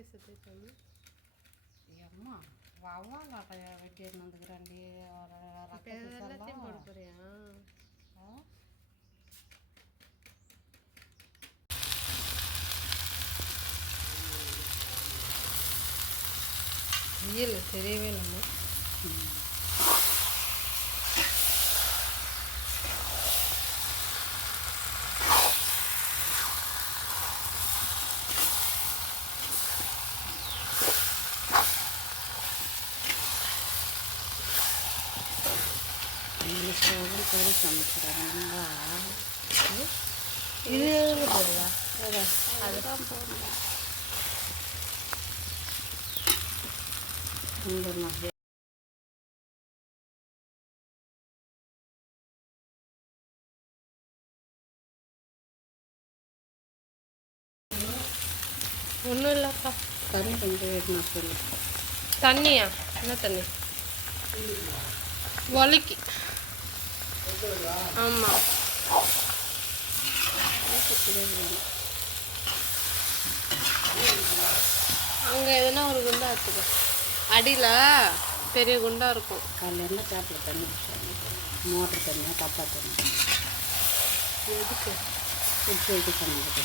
பேசுறது அம்மா வவ்வால் வெட்டி வந்துக்கிறாண்டி எல்லாத்தையும் போட போறியா? இல்லை தெரியவே இல்லை. கறி சமைக்கிறாங்க. இது போடல, அதுதான் போடணும். ஒன்றும் இல்லைப்பா. தண்ணி கொஞ்சம் வேணுமா சொல்லு. தண்ணியா? என்ன தண்ணி? வலிக்கு. ஆமாம், அங்கே எதுனா ஒரு குண்டா வச்சுக்கோ. அடியில் பெரிய குண்டா இருக்கும். அதில் என்ன டேப்பில் தண்ணி மோட்டர் தண்ணியா கப்பா தண்ணி எதுக்கு? குடிச்சு வைக்க சொன்னது.